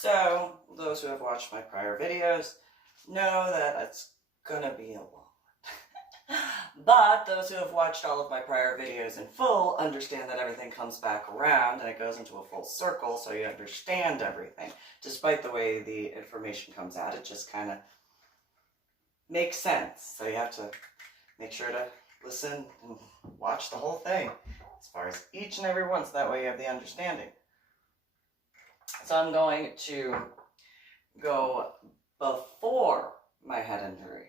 So, those who have watched my prior videos know that it's gonna be a long one. But those who have watched all of my prior videos in full understand that everything comes back around and it goes into a full circle, so you understand everything. Despite the way the information comes out, it just kind of makes sense. So you have to make sure to listen and watch the whole thing as far as each and every one, so that way you have the understanding. So I'm going to go before my head injury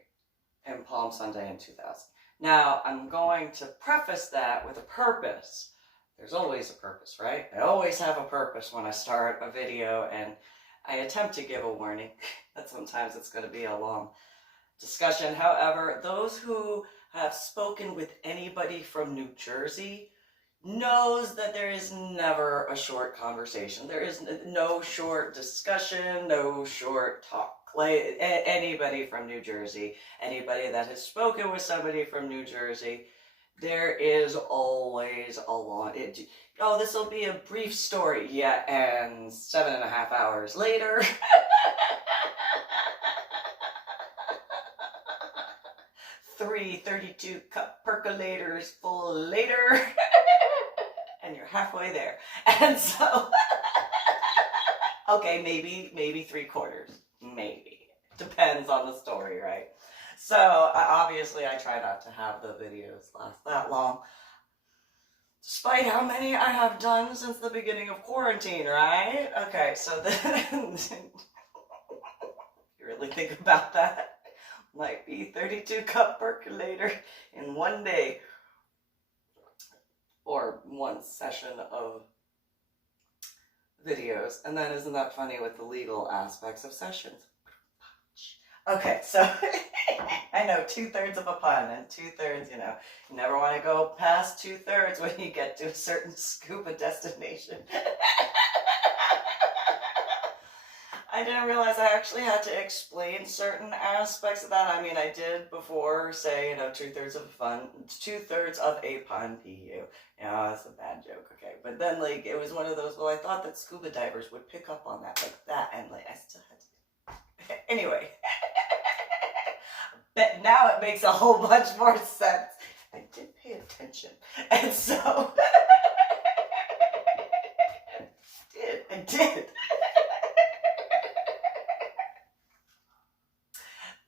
in Palm Sunday in 2000. Now, I'm going to preface that with a purpose. There's always a purpose, right? I always have a purpose when I start a video, and I attempt to give a warning that sometimes it's going to be a long discussion. However, those who have spoken with anybody from New Jersey knows that there is never a short conversation. There is no short discussion, no short talk. Like anybody from New Jersey, anybody that has spoken with somebody from New Jersey, there is always a long, oh, this will be a brief story. Yeah, and 7.5 hours later, 3 32-cup percolators full later, and you're halfway there. And so, okay, maybe 3/4. Maybe. Depends on the story, right? So, obviously, I try not to have the videos last that long, despite how many I have done since the beginning of quarantine, right? Okay, so then, you really think about that? Might be 32-cup percolator in one day, or one session of videos. And then isn't that funny with the legal aspects of sessions? Okay, so I know 2/3 of a pun, and 2/3, you never want to go past 2/3 when you get to a certain scuba destination. I didn't realize I actually had to explain certain aspects of that. I mean, I did before say, 2/3 of a pun, PU. That's a bad joke, okay. But then, it was one of those, well, I thought that scuba divers would pick up on that, like that, and, I still had to. Anyway. But now it makes a whole bunch more sense. I did pay attention. And so, I did.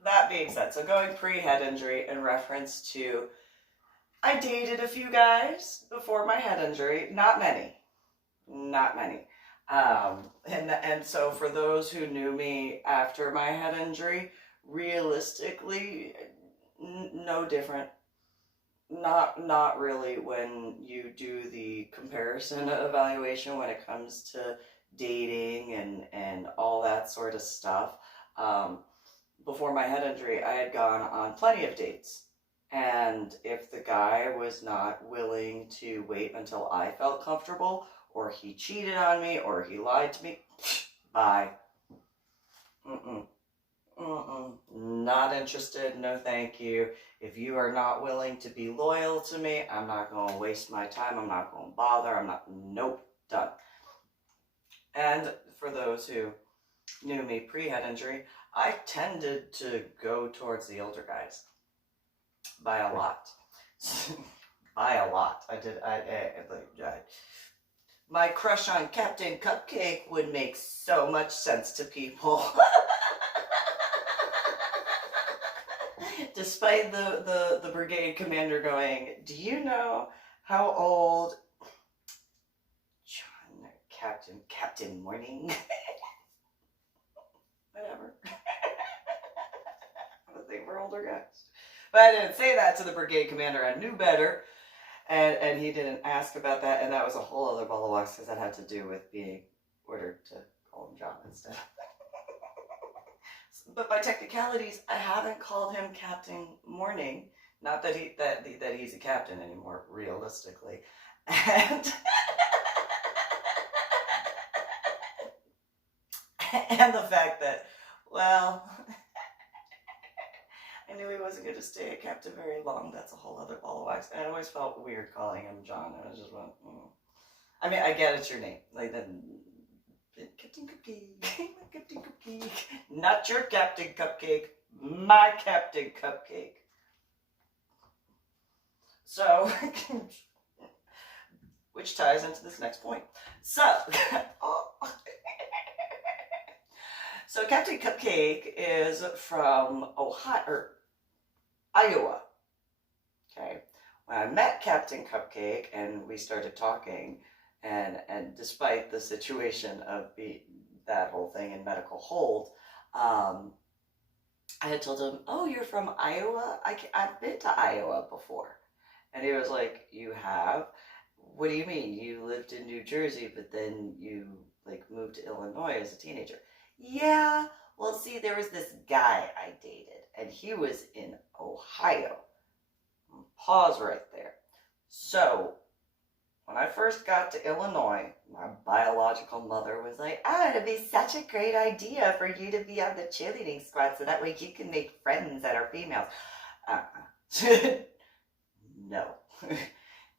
That being said, so going pre-head injury in reference to, I dated a few guys before my head injury. Not many. And so for those who knew me after my head injury, realistically, no different. Not really when you do the comparison evaluation when it comes to dating and all that sort of stuff. Before my head injury, I had gone on plenty of dates. And if the guy was not willing to wait until I felt comfortable, or he cheated on me, or he lied to me, bye. Not interested, no thank you. If you are not willing to be loyal to me, I'm not going to waste my time, I'm not going to bother, nope, done. And for those who knew me pre-head injury, I tended to go towards the older guys by a lot. By a lot. My crush on Captain Cupcake would make so much sense to people. Despite the brigade commander going, do you know how old John, Captain Morning? Whatever. I'm a thing for older guys. But I didn't say that to the brigade commander. I knew better. And he didn't ask about that. And that was a whole other ball of wax because that had to do with being ordered to call him John instead. But by technicalities, I haven't called him Captain Morning. Not that he's a captain anymore, realistically. And the fact that, well, I knew he wasn't going to stay a captain very long. That's a whole other ball of wax. And I always felt weird calling him John. I was just like, I mean, I get it's your name. Captain Cupcake, my Captain Cupcake. Not your Captain Cupcake, my Captain Cupcake. So, which ties into this next point. So, so Captain Cupcake is from Iowa. Okay, when I met Captain Cupcake and we started talking, and despite the situation of that whole thing in medical hold, I had told him, "Oh, you're from Iowa? I've been to Iowa before." And he was like, "You have? What do you mean? You lived in New Jersey, but then you like moved to Illinois as a teenager?" "Yeah, well, see, there was this guy I dated, and he was in Ohio." Pause right there. So, when I first got to Illinois, my biological mother was like, "Oh, it'd be such a great idea for you to be on the cheerleading squad so that way you can make friends that are females." No,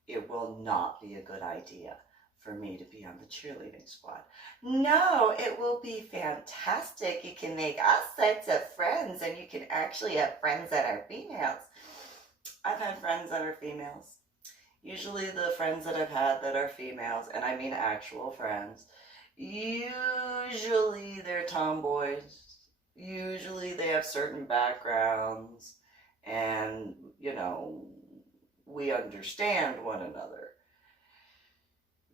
it will not be a good idea for me to be on the cheerleading squad. "No, it will be fantastic. You can make all sorts of friends and you can actually have friends that are females." I've had friends that are females. Usually the friends that I've had that are females, and I mean actual friends, usually they're tomboys. Usually they have certain backgrounds, and, you know, we understand one another.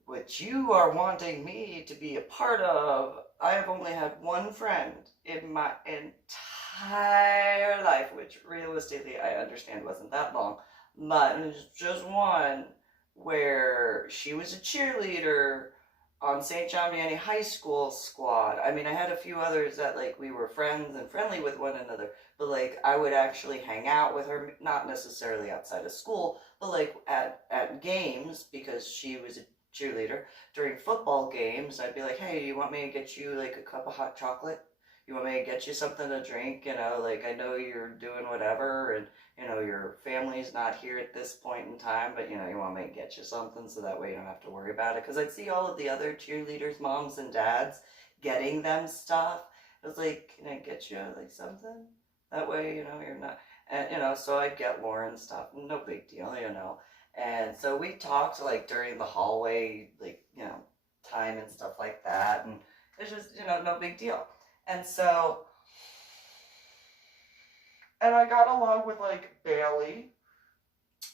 What you are wanting me to be a part of, I have only had one friend in my entire life, which realistically I understand wasn't that long, but it was just one, where she was a cheerleader on St. John Vianney High School squad. I mean, I had a few others that, like, we were friends and friendly with one another, but, like, I would actually hang out with her, not necessarily outside of school, but, like, at games, because she was a cheerleader. During football games, I'd be like, "Hey, you want me to get you, like, a cup of hot chocolate? You want me to get you something to drink? You know, like, I know you're doing whatever, and, you know, your family's not here at this point in time, but, you know, you want me to get you something so that way you don't have to worry about it." Because I'd see all of the other cheerleaders' moms and dads getting them stuff. It was like, "Can I get you, like, something? That way, you know, you're not..." And, you know, so I'd get Lauren stuff. No big deal, you know. And so we talked, like, during the hallway, like, you know, time and stuff like that. And it's just, you know, no big deal. And so, and I got along with, like, Bailey,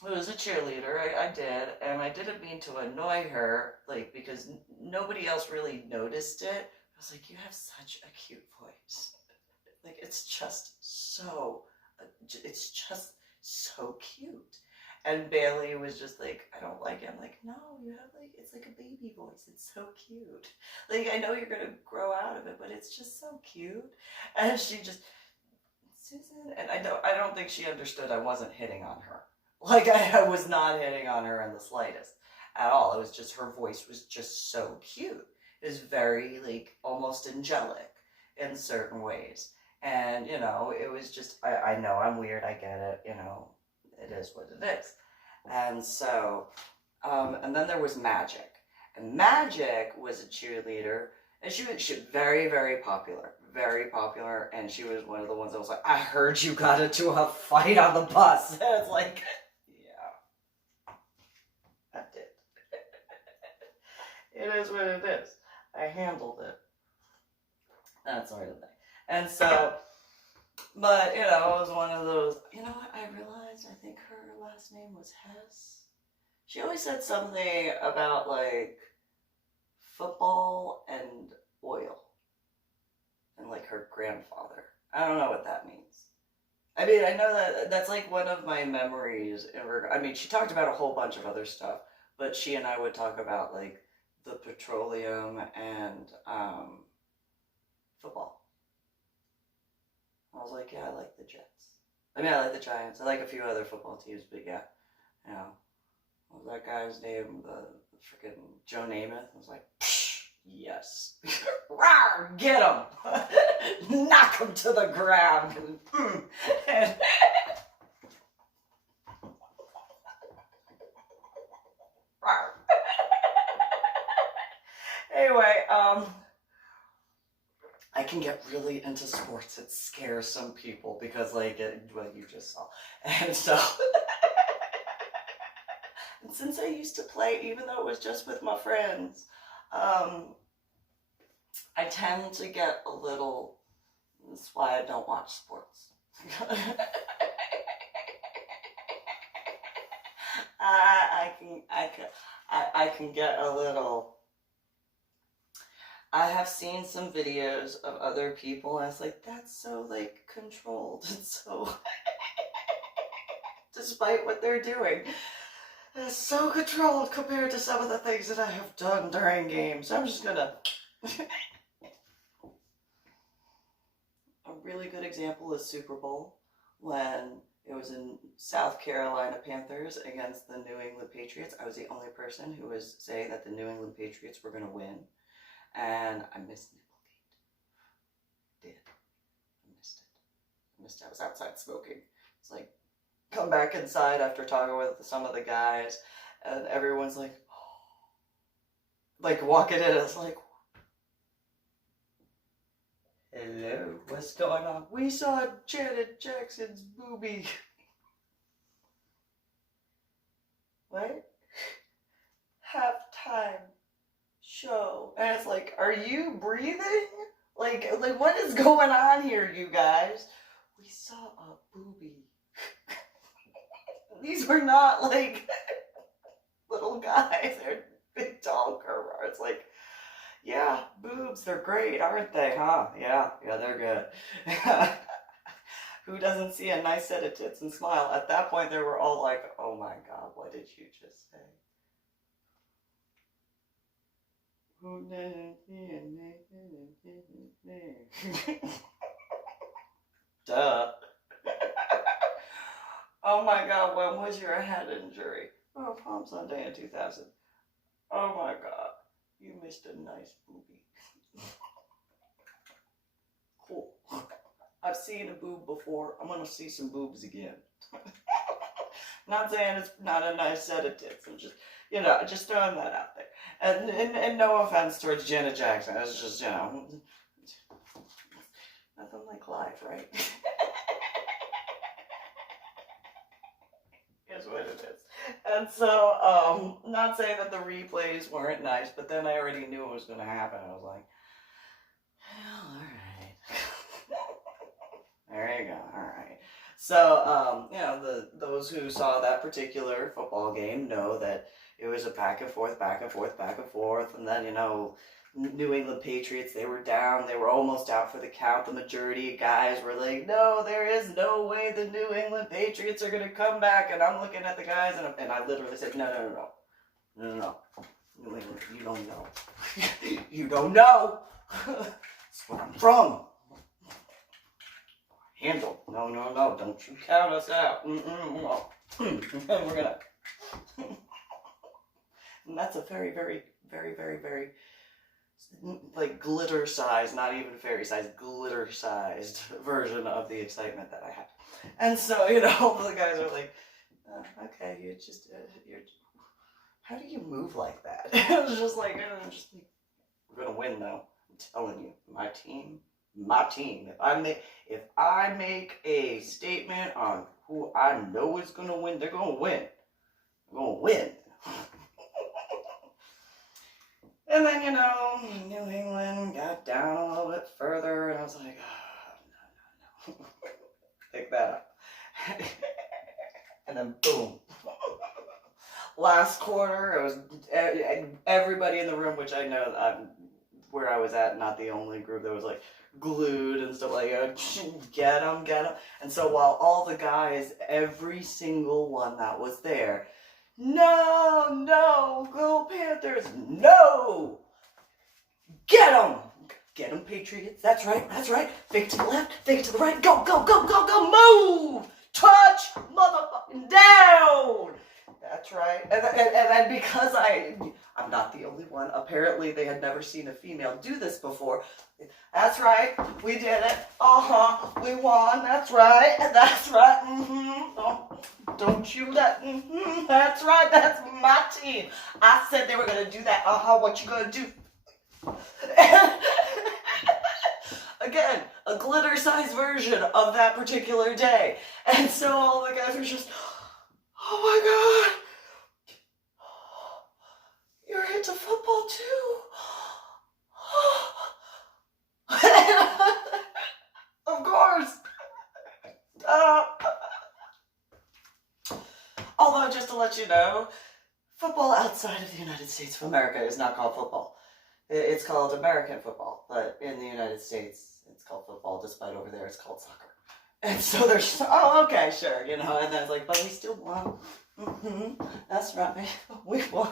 who was a cheerleader. I did. And I didn't mean to annoy her, like, because nobody else really noticed it. I was like, "You have such a cute voice." Like, it's just so cute. And Bailey was just like, "I don't like it." I'm like, "No, you have, like, it's like a baby voice. It's so cute. Like, I know you're going to grow out of it, but it's just so cute." And she just, "Susan," and I don't think she understood I wasn't hitting on her. Like, I was not hitting on her in the slightest at all. It was just, her voice was just so cute. It was very, like, almost angelic in certain ways. And, you know, it was just, I know I'm weird, I get it, you know, it is what it is. And so, and then there was Magic. And Magic was a cheerleader, and she was very, very popular. Very popular, and she was one of the ones that was like, "I heard you got into a fight on the bus." And it's like, yeah, I did. It is what it is. I handled it. That sort of thing. And so, but, you know, it was one of those, you know what, I realized, I think her last name was Hess. She always said something about, like, football and oil. And, like, her grandfather. I don't know what that means. I mean, I know that that's, like, one of my memories. I mean, she talked about a whole bunch of other stuff, but she and I would talk about, like, the petroleum and football. I was like, "Yeah, I like the Jets. I mean, I like the Giants. I like a few other football teams, but yeah, you know, what was that guy's name? The freaking Joe Namath." I was like, "Yes." Rawr, get him. Knock him to the ground. And anyway, I can get really into sports. It scares some people because, like, well, you just saw. And so, and since I used to play, even though it was just with my friends, I tend to get a little, that's why I don't watch sports. I can get a little. I have seen some videos of other people, and it's like, that's so, like, controlled. It's so, despite what they're doing, it's so controlled compared to some of the things that I have done during games. I'm just gonna. A really good example is Super Bowl, when it was in South Carolina Panthers against the New England Patriots. I was the only person who was saying that the New England Patriots were going to win. And I missed Nipplegate. Did. I missed it. I was outside smoking. It's like, come back inside after talking with some of the guys, and everyone's like, oh. Like, walking in, it's like, hello, what's going on? We saw Janet Jackson's boobie. What? Halftime show. And it's like, are you breathing? Like what is going on here, you guys? We saw a boobie. These were not, like, little guys. They're big, tall curvers. It's like, yeah, boobs, they're great, aren't they, huh? Yeah, they're good. Who doesn't see a nice set of tits and smile? At that point, they were all like, oh my God, what did you just say? Duh. Oh my God, when was your head injury? Oh, Palm Sunday in 2000. Oh my God. You missed a nice boobie. Cool. I've seen a boob before. I'm gonna see some boobs again. Not saying it's not a nice set of tits. I'm just, just throwing that out there. And no offense towards Janet Jackson. It's just, nothing like live, right? Is what it is. And so, not saying that the replays weren't nice, but then I already knew it was going to happen. I was like, well, all right. There you go. All right. So, those who saw that particular football game know that it was a back and forth, and then, New England Patriots, they were down, they were almost out for the count. The majority of guys were like, no, there is no way the New England Patriots are going to come back. And I'm looking at the guys, and I literally said, no. New England, you don't know. You don't know. That's where I'm from. Handle. No. Don't you count us out. No. We're going to... And that's a very, very, very, very, very, like, glitter-sized, not even fairy-sized, glitter-sized version of the excitement that I had. And so, the guys are like, okay, you're, how do you move like that? It was just like, we're going to win, though. I'm telling you, my team. If I make a statement on who I know is going to win, they're going to win. They're going to win. And then, New England got down a little bit further, and I was like, oh, no. Pick that up. And then, boom. Last quarter, it was everybody in the room, which I know where I was at, not the only group that was, like, glued and stuff like that. Get them. And so while all the guys, every single one that was there, no, go Panthers, no! Get them, Patriots, that's right, fake to the left, fake to the right, go, move! Touch, motherfucking down! That's right, and then because I'm not the only one, apparently they had never seen a female do this before. That's right, we did it, we won, that's right, Don't you let, that's right, that's my team. I said they were going to do that, what you going to do? again, a glitter-sized version of that particular day. And so all the guys were just, oh my God, you're into football too? Of course. Although, just to let you know, football outside of the United States of America is not called football. It's called American football, but in the United States, it's called football, despite over there it's called soccer. And so there's, oh, okay, sure, you know, and then it's like, but we still won. That's right, we won.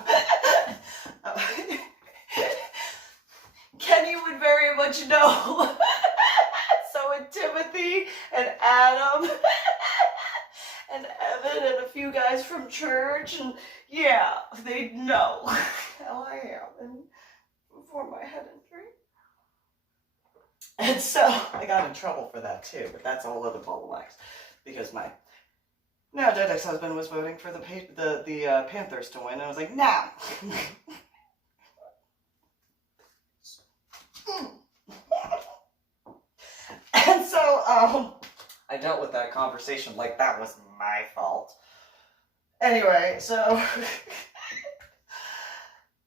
Kenny would very much know. So would Timothy and Adam and Evan and a few guys from church, and yeah, they'd know how I am before my head injury. And so I got in trouble for that too, but that's a whole other ball of wax, because my now dead ex-husband was voting for the Panthers to win, and I was like, nah. And so I dealt with that conversation like that was my fault. Anyway, so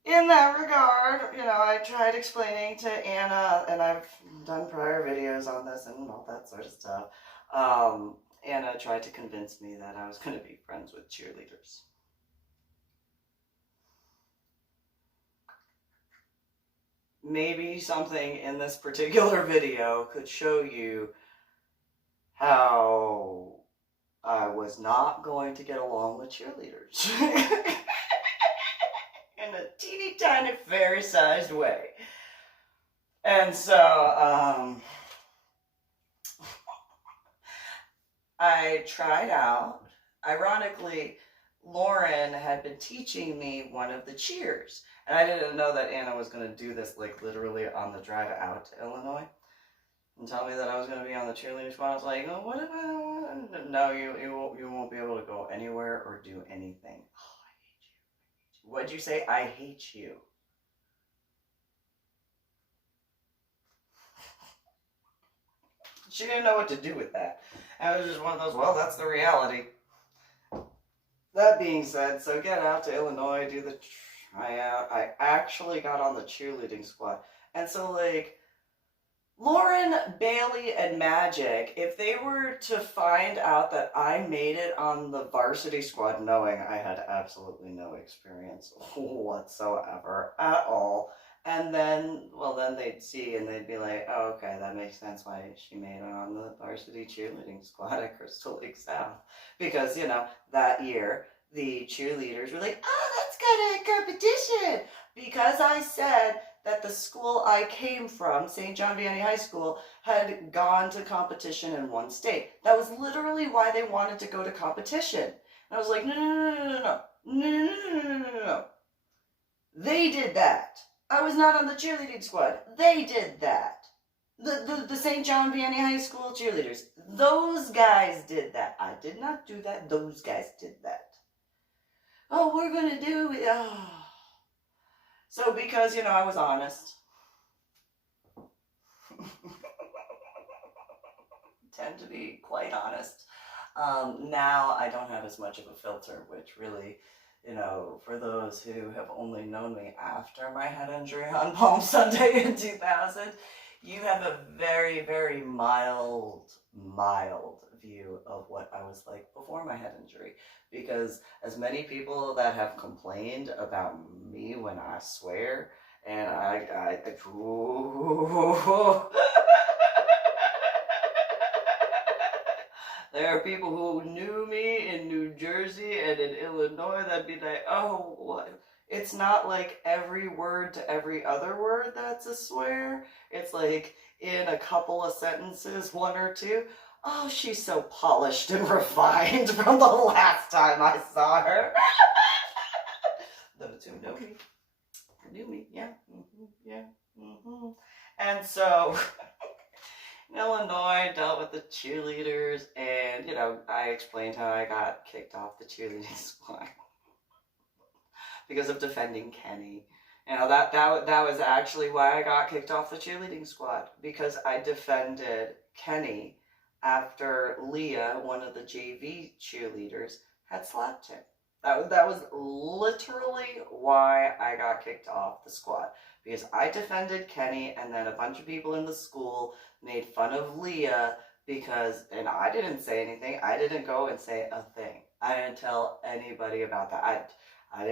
in that regard, you know, I tried explaining to Anna, and I've done prior videos on this and all that sort of stuff. Anna tried to convince me that I was going to be friends with cheerleaders. Maybe something in this particular video could show you how I was not going to get along with cheerleaders. In a teeny tiny fairy sized way. And so I tried out. Ironically, Lauren had been teaching me one of the cheers, and I didn't know that Anna was going to do this like literally on the drive out to Illinois and tell me that I was going to be on the cheerleading squad. I was like, oh, what if I don't want? No, you won't be able to go anywhere or do anything. Oh, I hate you. What'd you say? I hate you. She didn't know what to do with that. And it was just one of those, well, that's the reality. That being said, so get out to Illinois, do the tryout. I actually got on the cheerleading squad. And so, like, Lauren, Bailey, and Magic, if they were to find out that I made it on the varsity squad, knowing I had absolutely no experience whatsoever at all, and then, well, then they'd see and they'd be like, oh, okay, that makes sense why she made it on the varsity cheerleading squad at Crystal Lake South. Because, you know, that year, the cheerleaders were like, oh, that's kind of a competition. Because I said that the school I came from, St. John Vianney High School, had gone to competition in one state. That was literally why they wanted to go to competition. And I was like, no. They did that. I was not on the cheerleading squad. They did that. The St. John Vianney High School cheerleaders. Those guys did that. I did not do that. Those guys did that. Oh, we're going to do it. Oh. So because, you know, I was honest. Tend to be quite honest. Now I don't have as much of a filter, which really, you know, for those who have only known me after my head injury on Palm Sunday in 2000, you have a very, very mild view of what I was like before my head injury. Because as many people that have complained about me when I swear, and there are people who knew me in New Jersey and in Illinois that'd be like, oh, what? It's not like every word to every other word that's a swear. It's like in a couple of sentences, one or two. Oh, she's so polished and refined from the last time I saw her. Those who know me knew me, yeah. Yeah. And so in Illinois, dealt with the cheerleaders, and, you know, I explained how I got kicked off the cheerleading squad because of defending Kenny. You know, that was actually why I got kicked off the cheerleading squad, because I defended Kenny after Leah, one of the JV cheerleaders, had slapped him. That was literally why I got kicked off the squad, because I defended Kenny, and then a bunch of people in the school made fun of Leah and I didn't say anything. I didn't go and say a thing. I didn't tell anybody about that. I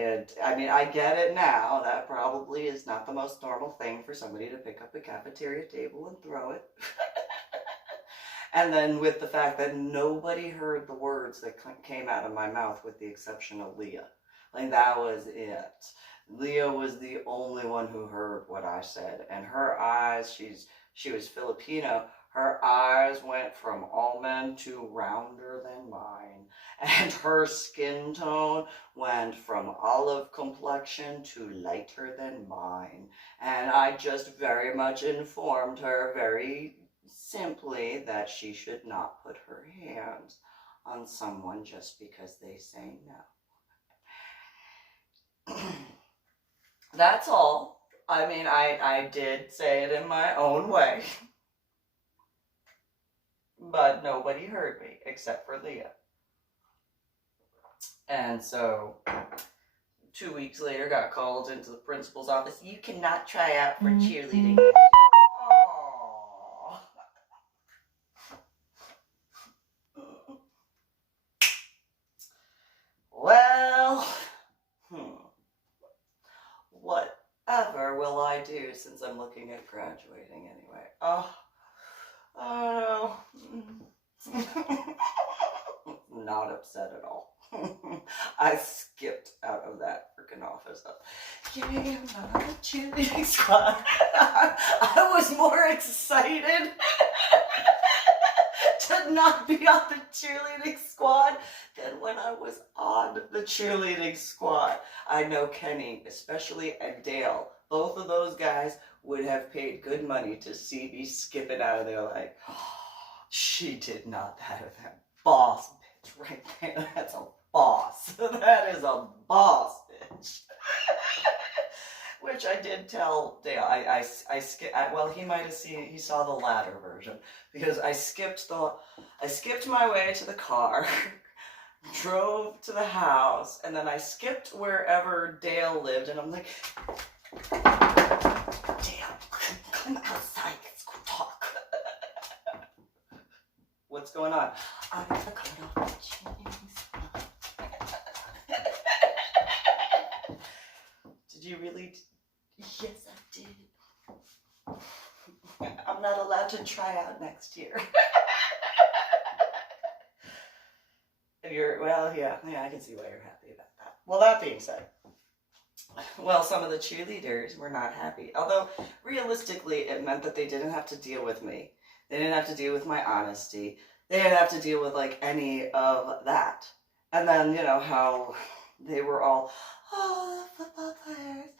mean, I get it now. That probably is not the most normal thing for somebody to pick up a cafeteria table and throw it. And then with the fact that nobody heard the words that came out of my mouth with the exception of Leah. Like, that was it. Leah was the only one who heard what I said. And her eyes, she was Filipino, her eyes went from almond to rounder than mine. And her skin tone went from olive complexion to lighter than mine. And I just very much informed her very simply that she should not put her hands on someone just because they say no. That's all. I mean, I did say it in my own way. But nobody heard me except for Leah. And so 2 weeks later got called into the principal's office. You cannot try out for cheerleading. Aww. Well, whatever will I do since I'm looking at graduating anyway? Oh no. Not upset at all. I skipped out of that freaking office. Yay, I'm not on the cheerleading squad. I was more excited to not be on the cheerleading squad than when I was on the cheerleading squad. I know Kenny, especially, and Dale, both of those guys would have paid good money to see me skipping out of there like, oh, she did not have that boss bitch right there. That's a boss. That is a boss bitch. Which I did tell Dale. I skipped. Well, he might have seen. He saw the latter version because I skipped my way to the car, drove to the house, and then I skipped wherever Dale lived, and I'm like, Dale, come outside. Let's go talk. What's going on? I'm gonna cut off the cheerleading. Did you really? Yes, I did. I'm not allowed to try out next year. Yeah, I can see why you're happy about that. Well, that being said, some of the cheerleaders were not happy. Although, realistically, it meant that they didn't have to deal with me. They didn't have to deal with my honesty. They didn't have to deal with, like, any of that. And then, how they were all, oh, the football players,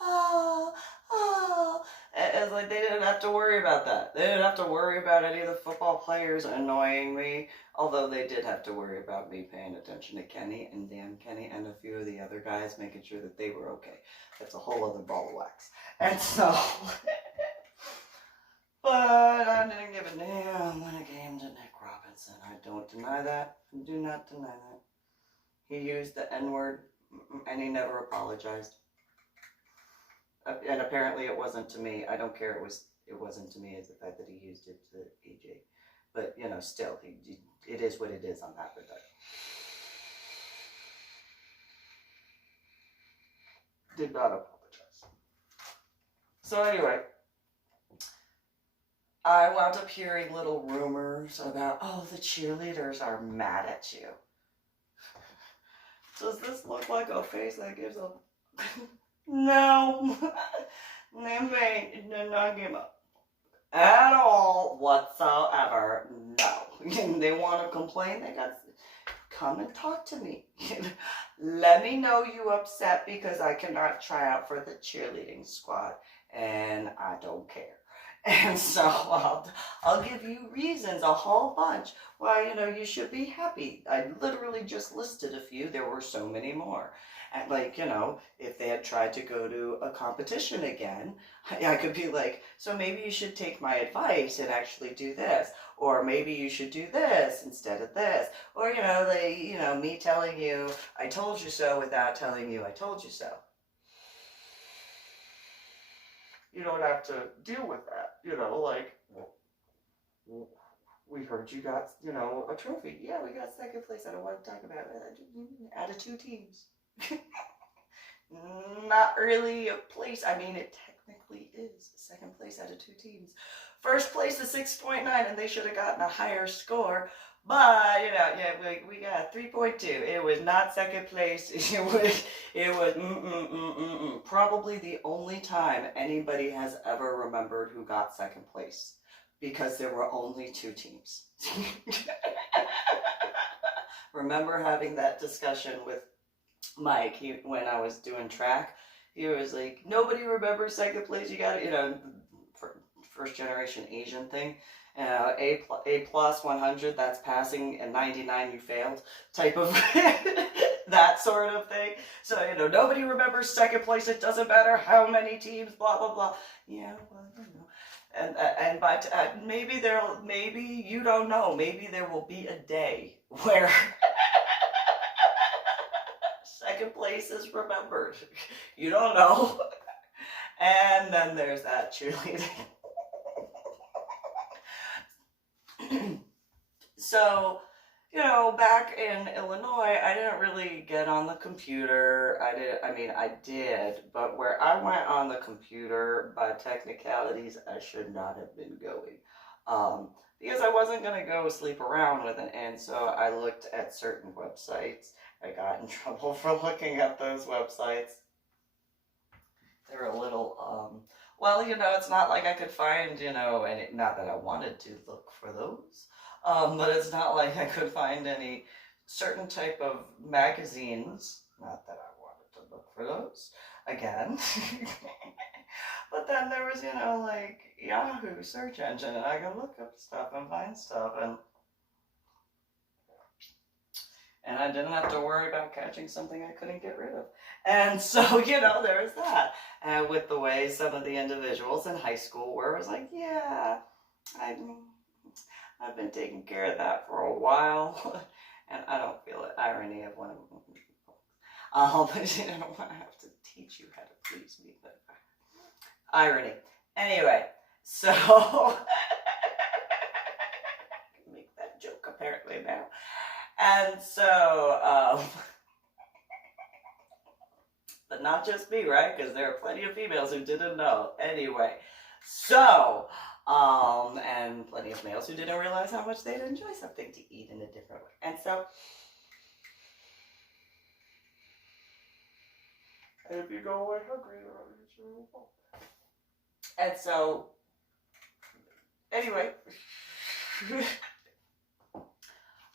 oh. It's like they didn't have to worry about that. They didn't have to worry about any of the football players annoying me, although they did have to worry about me paying attention to Kenny and Dan Kenny and a few of the other guys, making sure that they were okay. That's a whole other ball of wax. And so, but I didn't give a damn when it came to Nick Robinson. I don't deny that. I do not deny that. He used the N-word, and he never apologized. And apparently it wasn't to me. I don't care. It wasn't to me as the fact that he used it to AJ. But, still, it is what it is on that regard. Did not apologize. So anyway, I wound up hearing little rumors about, oh, the cheerleaders are mad at you. Does this look like a face that gives a... No, they did not give up at all whatsoever. No, they want to complain. They got come and talk to me. Let me know you upset because I cannot try out for the cheerleading squad, and I don't care. And so I'll give you reasons, a whole bunch, why, you should be happy. I literally just listed a few. There were so many more. And like, if they had tried to go to a competition again, I could be like, so maybe you should take my advice and actually do this. Or maybe you should do this instead of this. Or, me telling you, I told you so without telling you I told you so. You don't have to deal with that, like, we heard you got, a trophy. Yeah, we got second place. I don't want to talk about it. Out of 2 teams. Not really a place. I mean, it technically is second place out of 2 teams. First place is 6.9, and they should have gotten a higher score. But, we got 3.2. It was not second place. It was probably the only time anybody has ever remembered who got second place, because there were only 2 teams. Remember having that discussion with Mike when I was doing track. He was like, nobody remembers second place. You got it, first generation Asian thing. A plus 100, that's passing, and 99 you failed type of that sort of thing. So, nobody remembers second place. It doesn't matter how many teams, blah, blah, blah. Yeah, well, and but maybe you don't know, maybe there will be a day where second place is remembered. You don't know. And then there's that cheerleading. So, back in Illinois, I didn't really get on the computer. I did, but where I went on the computer, by technicalities, I should not have been going. Because I wasn't going to go sleep around with it, and so I looked at certain websites. I got in trouble for looking at those websites. They're a little, it's not like I could find, and not that I wanted to look for those. But it's not like I could find any certain type of magazines. Not that I wanted to look for those again. But then there was, like Yahoo search engine, and I could look up stuff and find stuff, and I didn't have to worry about catching something I couldn't get rid of. And so, there was that. And with the way some of the individuals in high school were, it was like, yeah, I've been taking care of that for a while, and I don't feel the irony of one of them. But I don't want to have to teach you how to please me, but irony. Anyway, so make that joke apparently now. And so, but not just me, right? Because there are plenty of females who didn't know. Anyway, so, and plenty of males who didn't realize how much they'd enjoy something to eat in a different way. And so, and if you go away hungry, and so, anyway,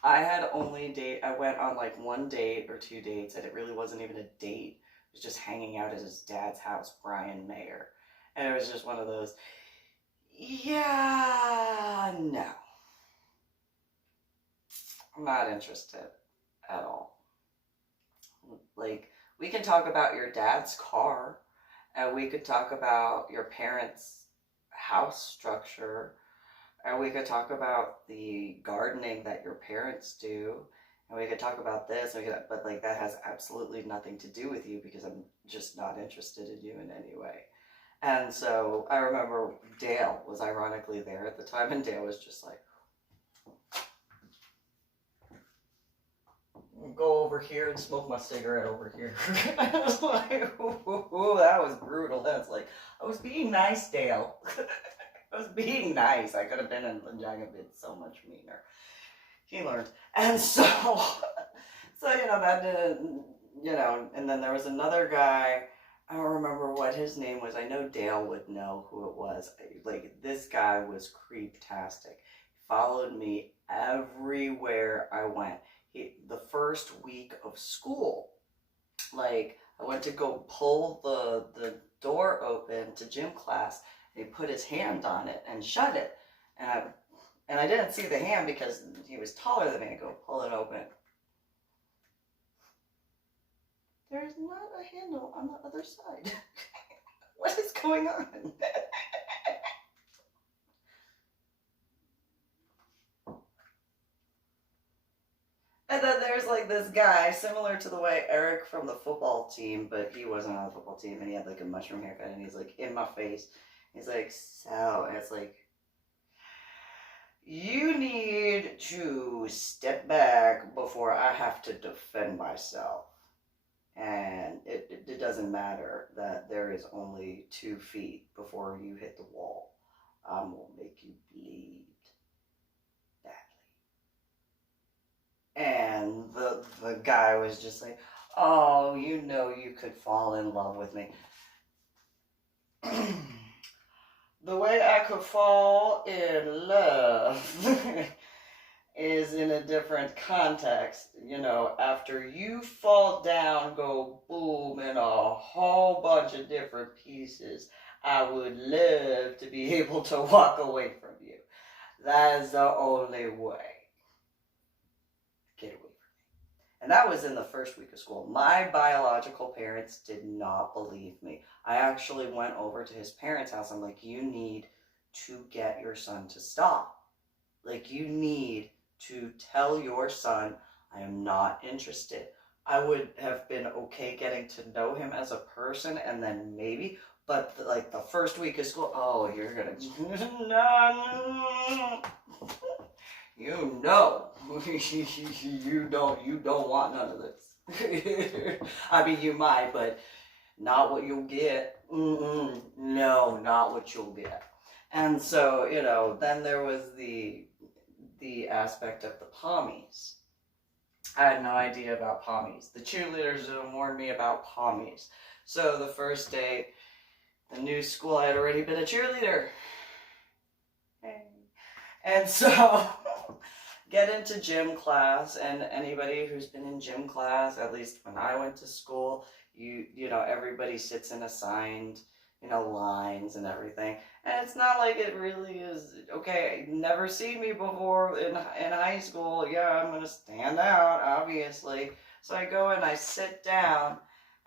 I went on like 1 date or 2 dates, and it really wasn't even a date. It was just hanging out at his dad's house, Brian Mayer. And it was just one of those, yeah, no. I'm not interested at all. Like, we can talk about your dad's car, and we could talk about your parents' house structure, and we could talk about the gardening that your parents do, and we could talk about this, but like that has absolutely nothing to do with you, because I'm just not interested in you in any way. And so I remember Dale was ironically there at the time, and Dale was just like, go over here and smoke my cigarette over here. I was like, ooh, that was brutal. That's like, I was being nice, Dale. I was being nice. I could have been in Lajaga been so much meaner. He learned. And so that didn't, and then there was another guy. I don't remember what his name was. I know Dale would know who it was. Like, this guy was creep-tastic. He followed me everywhere I went. The first week of school, like, I went to go pull the door open to gym class, He put his hand on it and shut it. And I didn't see the hand because he was taller than me. I go, pull it open. There's not a handle on the other side. What is going on? And then there's like this guy, similar to the way Eric from the football team, but he wasn't on the football team, and he had like a mushroom haircut, and he's like in my face. He's like, so, and it's like, you need to step back before I have to defend myself. And it doesn't matter that there is only 2 feet before you hit the wall. I will make you bleed badly. And the guy was just like, oh, you know you could fall in love with me. The way I could fall in love is in a different context. You know, after you fall down, go boom in a whole bunch of different pieces, I would love to be able to walk away from you. That is the only way. Get away from me. And that was in the first week of school. My biological parents did not believe me. I actually went over to his parents' house. I'm like, you need to get your son to stop. Like, you need to tell your son, I am not interested. I would have been okay getting to know him as a person, and then maybe, but like the first week of school, oh, you're gonna, no. You know, you don't want none of this. I mean, you might, but not what you'll get. No, not what you'll get. And so, you know, then there was the aspect of the pommies. I had no idea about pommies. The cheerleaders didn't warn me about pommies. So the first day, the new school, I had already been a cheerleader. And so, get into gym class, and anybody who's been in gym class, at least when I went to school, you know, everybody sits in assigned, you know, lines and everything. And it's not like it really is, okay, never seen me before in high school. Yeah, I'm going to stand out, obviously. So I go and I sit down,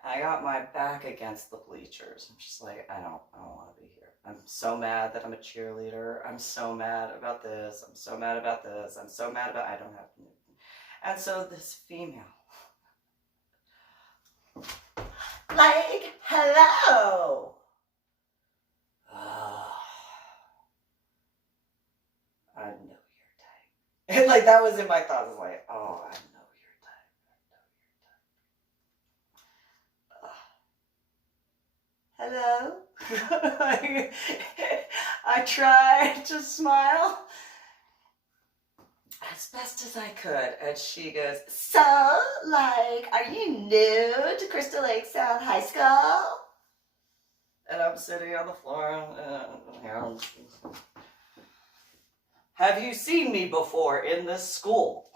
and I got my back against the bleachers. I'm just like, I don't want to be here. I'm so mad that I'm a cheerleader. I'm so mad about this. I'm so mad about this. I'm so mad about, I don't have to. And so this female, like, hello. I know your type. And like that was in my thoughts. I was like, oh, I know your type. Hello? I tried to smile as best as I could. And she goes, so, like, are you new to Crystal Lake South High School? And I'm sitting on the floor. Have you seen me before in this school?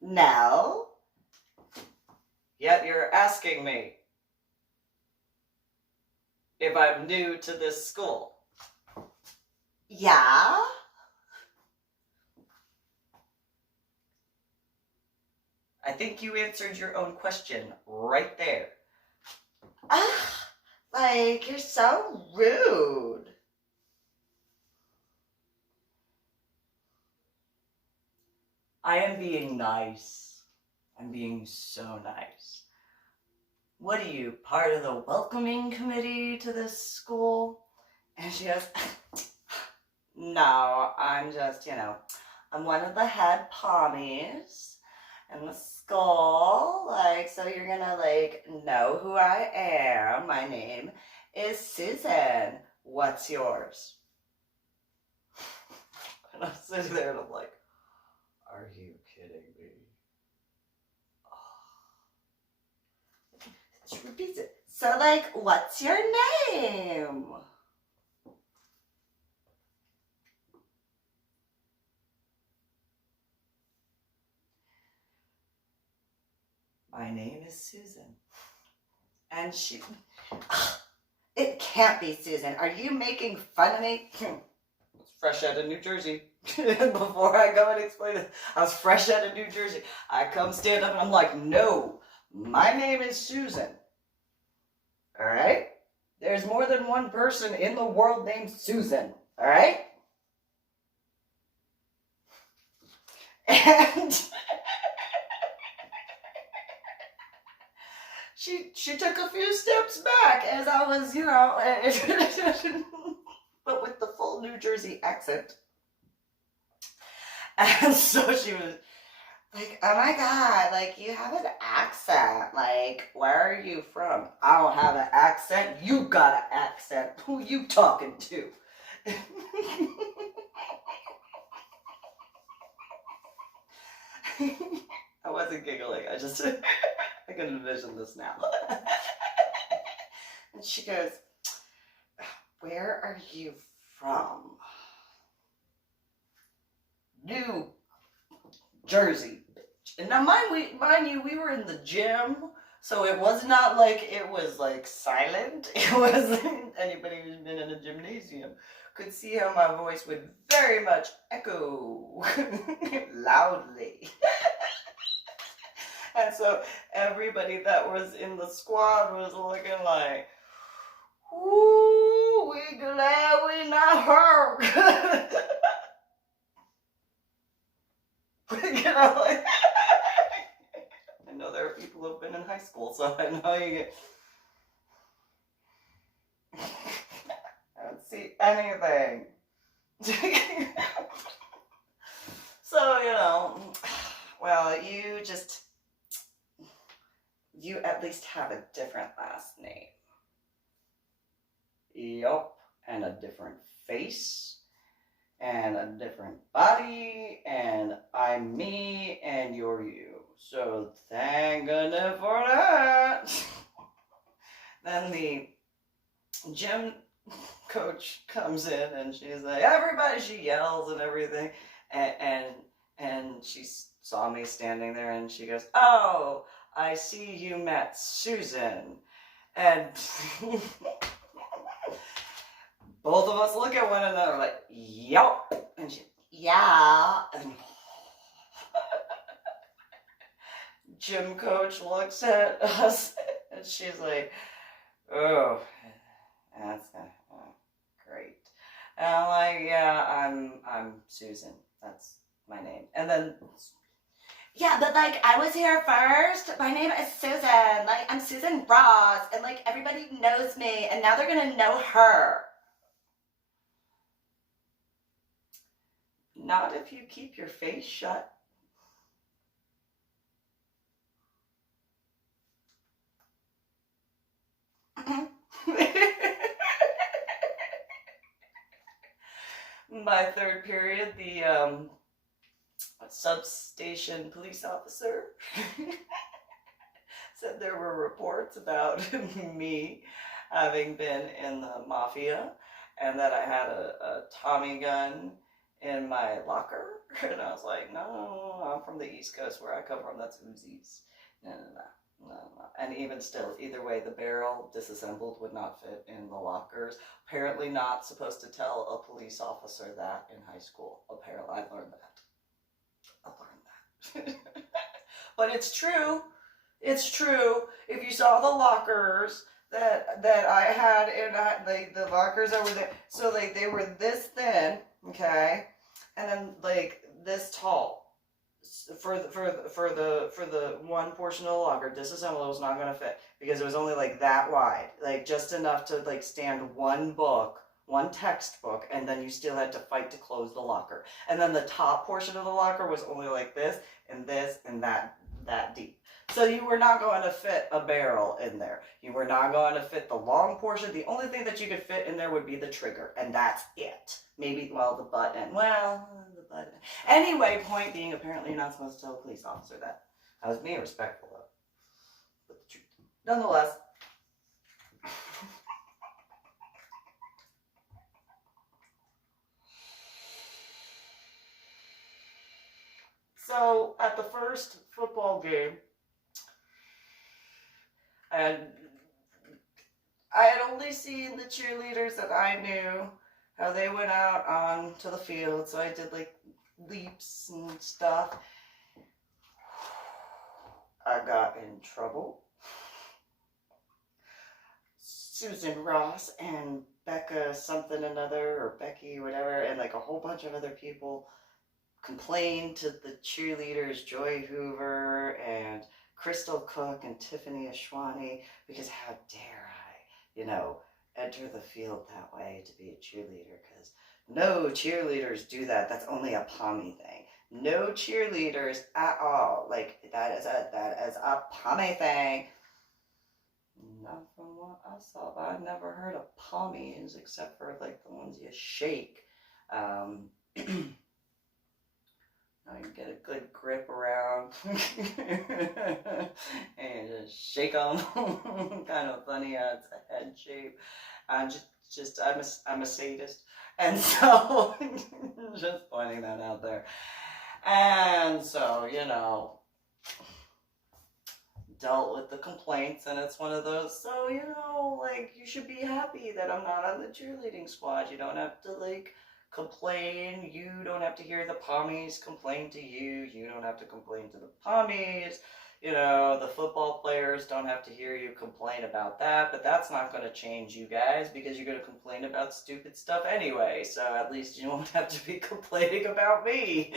No. Yet you're asking me if I'm new to this school. Yeah? I think you answered your own question right there. Like, you're so rude. I am being nice. I'm being so nice. What are you, part of the welcoming committee to this school? And she goes, no, I'm just, you know, I'm one of the head pommies in the school. Like, so you're gonna, like, know who I am. My name is Susan. What's yours? And I'm sitting there and I'm like, are you kidding me? She repeats it. So, like, what's your name? My name is Susan. And she, it can't be Susan. Are you making fun of me? It's fresh out of New Jersey. Before I go and explain it, I was fresh out of New Jersey. I come stand up and I'm like, no, my name is Susan. All right? There's more than one person in the world named Susan. All right? And she took a few steps back as I was, you know, but with the full New Jersey accent. And so she was like, oh my God, like, you have an accent. Like, where are you from? I don't have an accent. You got an accent. Who you talking to? I wasn't giggling. I can envision this now. And she goes, where are you from? New Jersey. And now mind you, we were in the gym, so it was not like it was like silent. It was anybody who's been in a gymnasium could see how my voice would very much echo loudly. And so everybody that was in the squad was looking like, ooh, we glad we not her. You know, like, I know there are people who've been in high school, so I know you get. I don't see anything. So, you know, well, you at least have a different last name. Yup, and a different face. And a different body, and I'm me, and you're you. So thank goodness for that. Then the gym coach comes in, and she's like, everybody, she yells and everything, and she saw me standing there, and she goes, oh, I see you met Susan. And both of us look at one another like, yup. And she, yeah. And gym coach looks at us and she's like, oh, that's great. And I'm like, yeah, I'm Susan. That's my name. And then, yeah, but like, I was here first. My name is Susan. Like, I'm Susan Ross. And like, everybody knows me. And now they're going to know her. Not if you keep your face shut. My third period, the substation police officer said there were reports about me having been in the mafia and that I had a Tommy gun in my locker. And I was like, no, I'm from the East Coast. Where I come from, that's Uzis. No. And even still, either way, the barrel disassembled would not fit in the lockers. Apparently not supposed to tell a police officer that in high school. Apparently, I learned that. But it's true. It's true. If you saw the lockers that I had in the lockers that were there, so like they were this thin, okay, and then like this tall. For the one portion of the locker, disassembled, was not going to fit because it was only like that wide, like just enough to like stand one book, one textbook, and then you still had to fight to close the locker. And then the top portion of the locker was only like this and that deep. So you were not going to fit a barrel in there. You were not going to fit the long portion. The only thing that you could fit in there would be the trigger, and that's it. Maybe, well, the button. Well, the button. Anyway, point being, apparently you're not supposed to tell a police officer that. I was being respectful, though. But the truth. Nonetheless. So, at the first football game, and I had only seen the cheerleaders that I knew, how they went out on to the field. So I did like leaps and stuff. I got in trouble. Susan Ross and Becca something another, or Becky, whatever, and like a whole bunch of other people complained to the cheerleaders, Joy Hoover and Crystal Cook and Tiffany Ashwani, because how dare I, enter the field that way to be a cheerleader, because no cheerleaders do that. That's only a pommy thing. No cheerleaders at all. Like, that is a pommy thing. Not from what I saw, but I've never heard of pommies except for like the ones you shake. Now you get a good grip around and just shake them. Kind of funny how it's a head shape. I'm a sadist, and so just pointing that out there. And so dealt with the complaints, and it's one of those, so like, you should be happy that I'm not on the cheerleading squad. You don't have to like complain. You don't have to hear the pommies complain to you. You don't have to complain to the pommies. The football players don't have to hear you complain about that, but that's not going to change you guys, because you're going to complain about stupid stuff anyway, so at least you won't have to be complaining about me.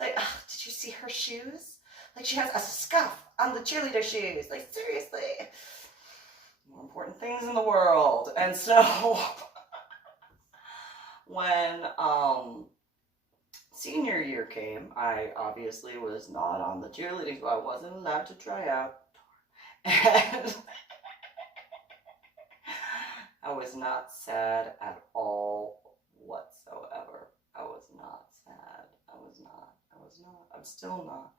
Like, oh, did you see her shoes? Like, she has a scuff on the cheerleader shoes. Like, seriously. More important things in the world. And so, when senior year came, I obviously was not on the cheerleading, so I wasn't allowed to try out. And I was not sad at all whatsoever. I was not sad. I was not. I'm still not.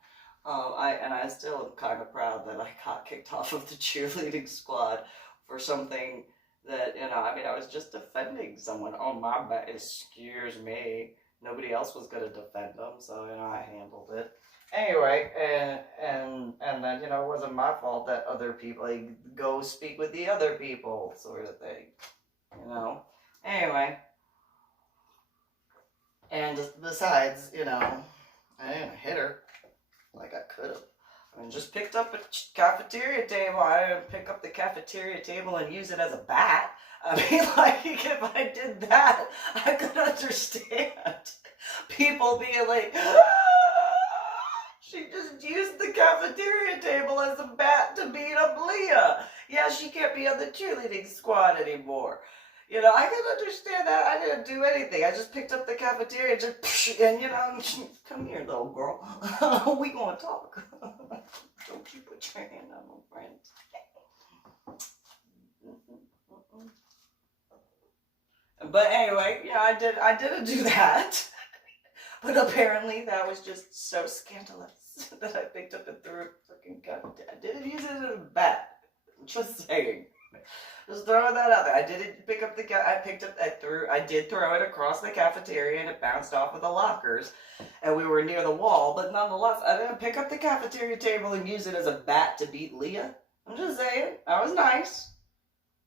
I still am kind of proud that I got kicked off of the cheerleading squad for something that, I was just defending someone. Oh, my bad. Excuse me. Nobody else was going to defend them, so, I handled it. Anyway, and then, it wasn't my fault that other people, like, go speak with the other people, sort of thing. Anyway. And besides, I didn't hit her like I could have. Just picked up a cafeteria table. I didn't pick up the cafeteria table and use it as a bat. Like, if I did that, I could understand people being like, she just used the cafeteria table as a bat to beat up Leah. Yeah, she can't be on the cheerleading squad anymore. I can understand that. I didn't do anything. I just picked up the cafeteria and come here, little girl. We gonna talk. Don't you put your hand on my friend. But anyway, I didn't do that. But apparently that was just so scandalous that I picked up and threw it freaking cafeteria. I didn't use it as a bat. Just saying. Just throwing that out there. I didn't pick up I did throw it across the cafeteria, and it bounced off of the lockers, and we were near the wall, but nonetheless, I didn't pick up the cafeteria table and use it as a bat to beat Leah. I'm just saying, I was nice.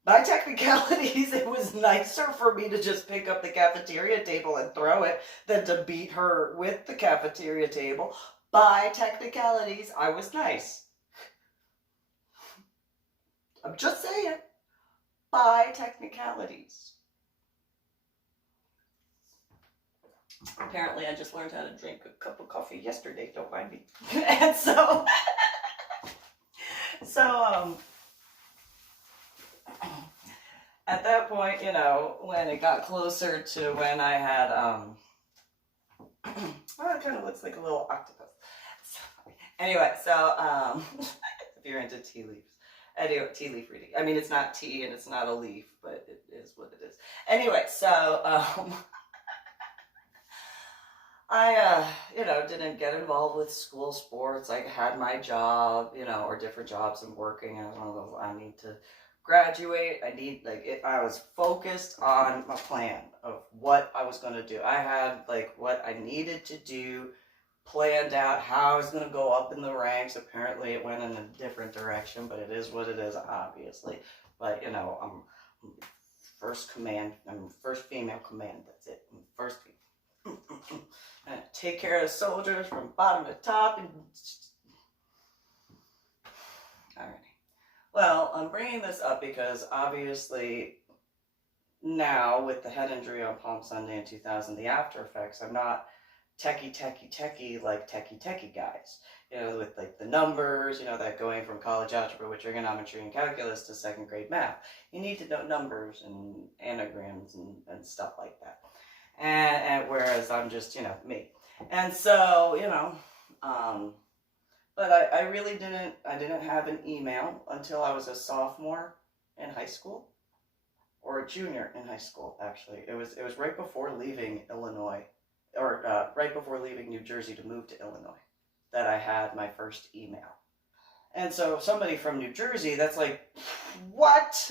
By technicalities, it was nicer for me to just pick up the cafeteria table and throw it than to beat her with the cafeteria table. By technicalities, I was nice. I'm just saying. By technicalities. Apparently, I just learned how to drink a cup of coffee yesterday. Don't mind me. And so, at that point, when it got closer to when I had, well, it kind of looks like a little octopus. Anyway, so, if you're into tea leaves. Anyway, tea leaf reading. It's not tea and it's not a leaf, but it is what it is. Anyway, so, I, didn't get involved with school sports. I had my job, or different jobs and working. I was one of those, I need to graduate. If I was focused on my plan of what I was going to do. I had, what I needed to do planned out how I was going to go up in the ranks. Apparently it went in a different direction, but it is what it is, obviously. But, you know, I'm first command, I'm first female command, that's it. I'm first female. And take care of soldiers from bottom to top. And alrighty. Well, I'm bringing this up because obviously now with the head injury on Palm Sunday in 2000, the after effects, I'm not techie like techie guys. You know, with like the numbers, you know, that going from college algebra with trigonometry and calculus to second grade math. You need to know numbers and anagrams and stuff like that. And whereas I'm just, you know, me. And so, you know, but I really didn't have an email until I was a sophomore in high school, or a junior in high school, actually. It was right before leaving Illinois, or right before leaving New Jersey to move to Illinois, that I had my first email. And so somebody from New Jersey, that's like, what?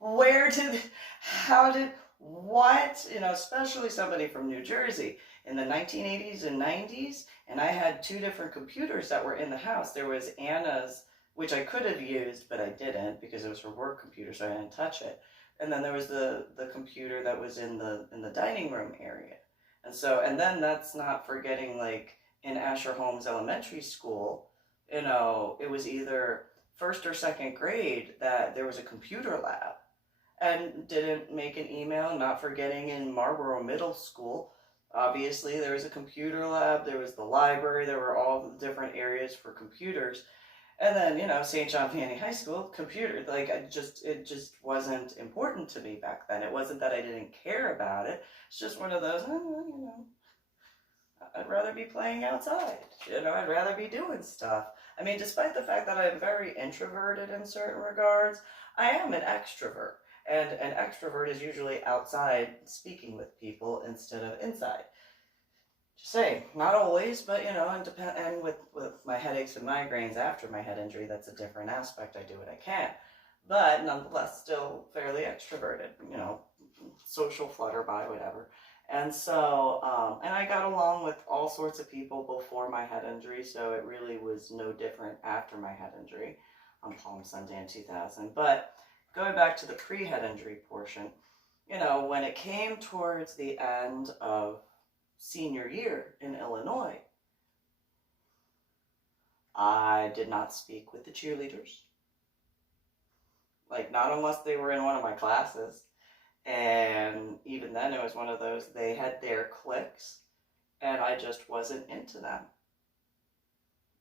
Where did, how did, what? You know, especially somebody from New Jersey in the 1980s and 90s. And I had two different computers that were in the house. There was Anna's, which I could have used, but I didn't because it was her work computer, so I didn't touch it. And then there was the computer that was in the dining room area. And so, and then that's not forgetting, like, in Asher Holmes Elementary School, you know, it was either first or second grade that there was a computer lab. And didn't make an email, not forgetting in Marlboro Middle School, obviously there was a computer lab, there was the library, there were all the different areas for computers. And then, you know, St. John Vianney High School, computer, like, it just wasn't important to me back then. It wasn't that I didn't care about it. It's just one of those, you know, I'd rather be playing outside. You know, I'd rather be doing stuff. I mean, despite the fact that I'm very introverted in certain regards, I am an extrovert. And an extrovert is usually outside speaking with people instead of inside. Just saying, not always, but you know, and with my headaches and migraines after my head injury, that's a different aspect. I do what I can, but nonetheless, still fairly extroverted. You know, social flutterby, whatever. And so, and I got along with all sorts of people before my head injury, so it really was no different after my head injury on Palm Sunday in 2000. But going back to the pre-head injury portion, you know, when it came towards the end of senior year in Illinois, I did not speak with the cheerleaders. Like, not unless they were in one of my classes. And even then, it was one of those, they had their cliques, and I just wasn't into them.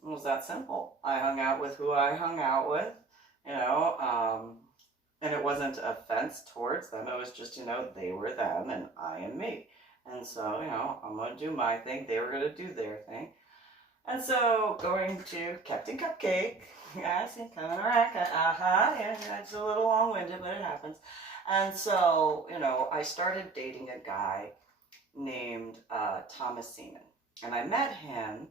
It was that simple. I hung out with who I hung out with, you know, and it wasn't offense towards them. It was just, you know, they were them and I am me. And so, you know, I'm going to do my thing. They were going to do their thing. And so, going to Captain Cupcake. Yes, coming around. Yeah, it's a little long-winded, but it happens. And so, you know, I started dating a guy named Thomas Seaman. And I met him,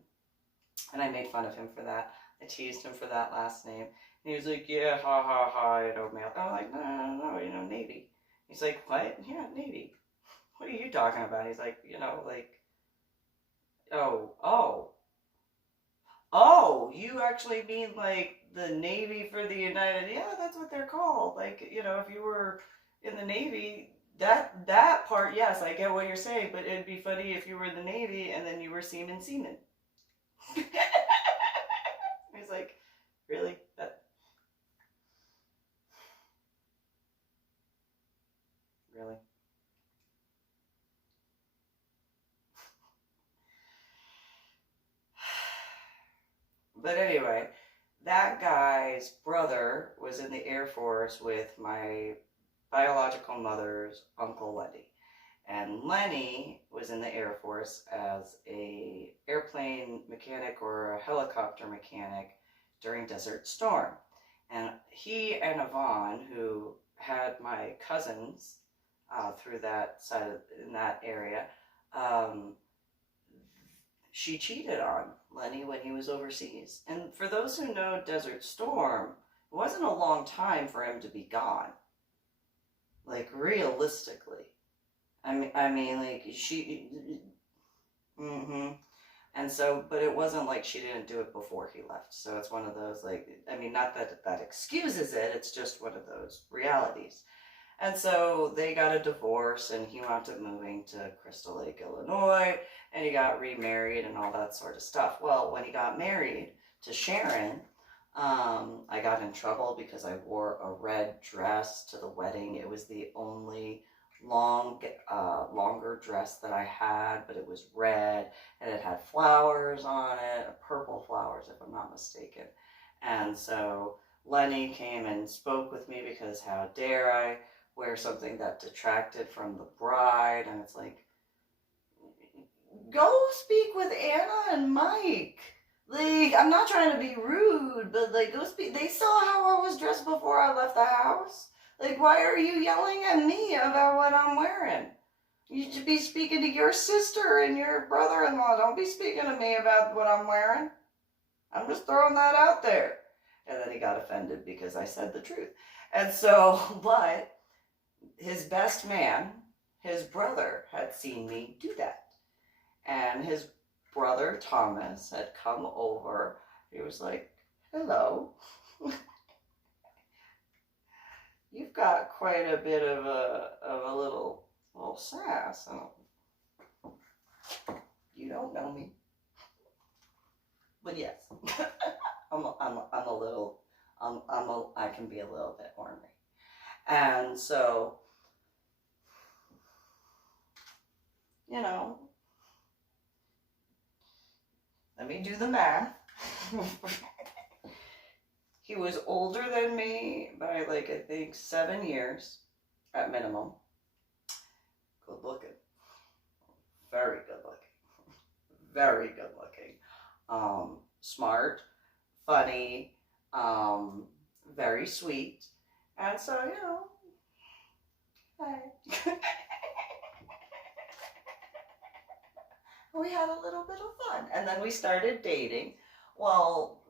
and I made fun of him for that. I teased him for that last name. And he was like, yeah, ha, ha, ha, you know, male. I'm like, no, you know, Navy. He's like, what? Yeah, Navy. What are you talking about? He's like, you know, like, oh, you actually mean like the Navy for the United, yeah, that's what they're called. Like, you know, if you were in the Navy, that part, yes, I get what you're saying, but it'd be funny if you were in the Navy and then you were Seaman. He's like, really? Really? But anyway, that guy's brother was in the Air Force with my biological mother's Uncle Lenny. And Lenny was in the Air Force as a airplane mechanic or a helicopter mechanic during Desert Storm. And he and Yvonne, who had my cousins through that side of, in that area, she cheated on Lenny when he was overseas. And for those who know Desert Storm, it wasn't a long time for him to be gone. Like, realistically. I mean, like, Mm-hmm. And so, but it wasn't like she didn't do it before he left. So it's one of those, like, I mean, not that that excuses it, it's just one of those realities. And so they got a divorce, and he wound up moving to Crystal Lake, Illinois, and he got remarried and all that sort of stuff. Well, when he got married to Sharon, I got in trouble because I wore a red dress to the wedding. It was the only longer dress that I had, but it was red, and it had flowers on it, purple flowers, if I'm not mistaken. And so Lenny came and spoke with me because how dare I wear something that detracted from the bride? And it's like, go speak with Anna and Mike. Like, I'm not trying to be rude, but like, go speak. They saw how I was dressed before I left the house. Like, why are you yelling at me about what I'm wearing? You should be speaking to your sister and your brother-in-law. Don't be speaking to me about what I'm wearing. I'm just throwing that out there. And then he got offended because I said the truth. And so, but his best man, his brother, had seen me do that. And his brother, Thomas, had come over. He was like, hello. You've got quite a bit of a little sass. You don't know me. But yes, I can be a little bit ornery. And so, you know, let me do the math. He was older than me by, like, I think 7 years at minimum. Good looking. Very good looking. Very good looking. Smart, funny, very sweet. And so, you know, hey. We had a little bit of fun. And then we started dating. Well,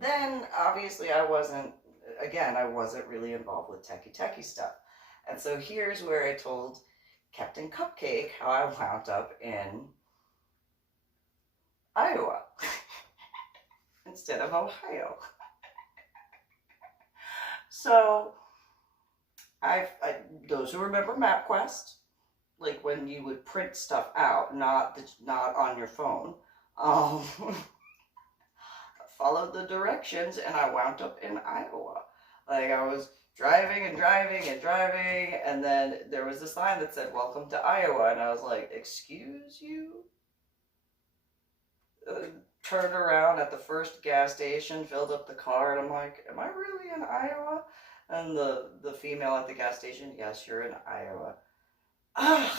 then obviously I wasn't really involved with techie stuff. And so here's where I told Captain Cupcake how I wound up in Iowa instead of Ohio. So those who remember MapQuest, like when you would print stuff out, not on your phone, followed the directions, and I wound up in Iowa. Like, I was driving, and then there was a sign that said, welcome to Iowa, and I was like, excuse you? Turned around at the first gas station, filled up the car, and I'm like, am I really in Iowa? And the female at the gas station, yes, you're in Iowa. Ugh.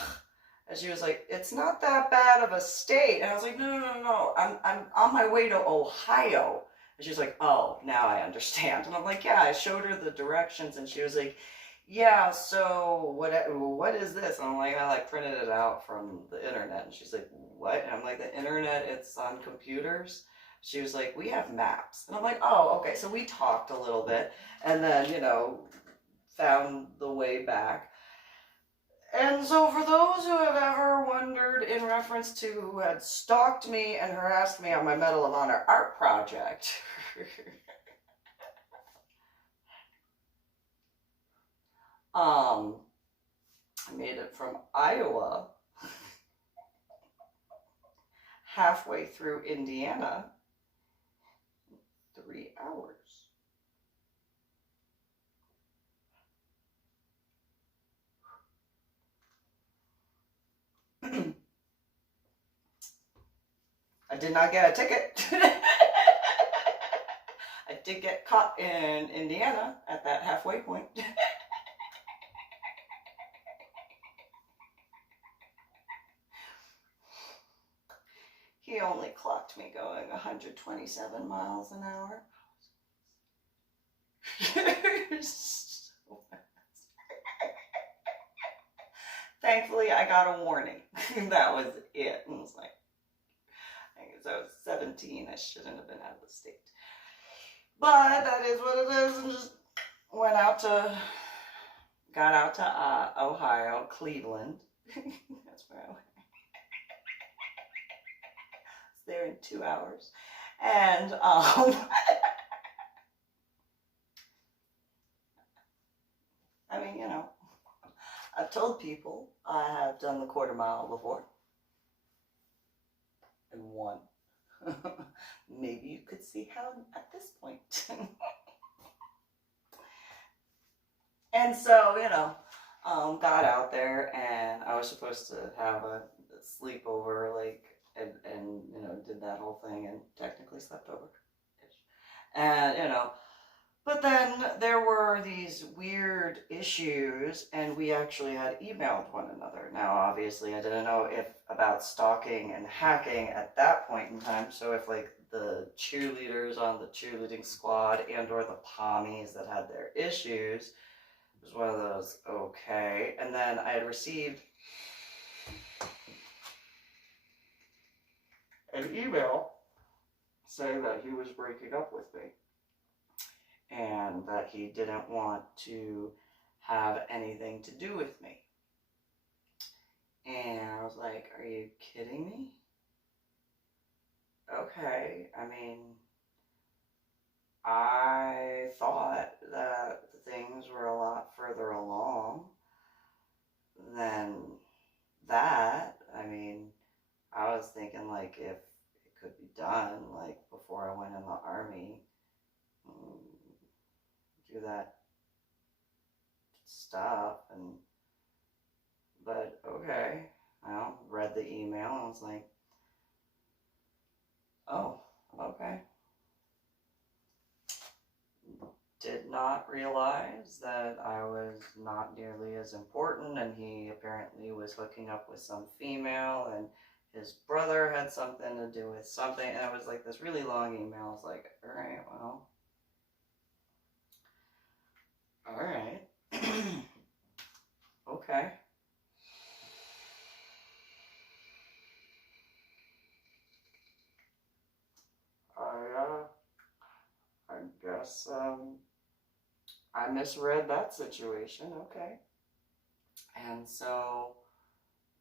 And she was like, it's not that bad of a state. And I was like, no. I'm on my way to Ohio. And she was like, oh, now I understand. And I'm like, yeah, I showed her the directions, and she was like, yeah, so what is this? And I'm like, I printed it out from the internet. And she's like, what? And I'm like, the internet, it's on computers. She was like, we have maps. And I'm like, oh, okay. So we talked a little bit, and then, you know, found the way back. And so for those who have ever wondered in reference to who had stalked me and harassed me on my Medal of Honor art project, I made it from Iowa halfway through Indiana, 3 hours. I did not get a ticket. I did get caught in Indiana at that halfway point. He only clocked me going 127 miles an hour. So fast. Thankfully, I got a warning. That was it. And I was like, I guess I was 17. I shouldn't have been out of the state. But that is what it is. And just got out to Ohio, Cleveland. That's where I went. there in 2 hours. And I mean, you know, I've told people I have done the quarter mile before and won. Maybe you could see how at this point. And so, you know, got out there, and I was supposed to have a sleepover, like, and you know, did that whole thing, and technically slept over. And, you know, but then there were these weird issues, and we actually had emailed one another. Now, obviously, I didn't know if about stalking and hacking at that point in time, so if, like, the cheerleaders on the cheerleading squad and or the pommies that had their issues, it was one of those, okay. And then I had received an email saying that he was breaking up with me and that he didn't want to have anything to do with me. And I was like, are you kidding me? Okay, I mean, I thought that things were a lot further along than that. I mean, I was thinking, like, if it could be done, like, before I went in the army, do that stuff, and, but, okay, I read the email, and I was like, oh, okay. Did not realize that I was not nearly as important, and he apparently was hooking up with some female, and his brother had something to do with something, and it was like this really long email. I was like, alright, well, alright, okay. I guess, I misread that situation, okay. And so,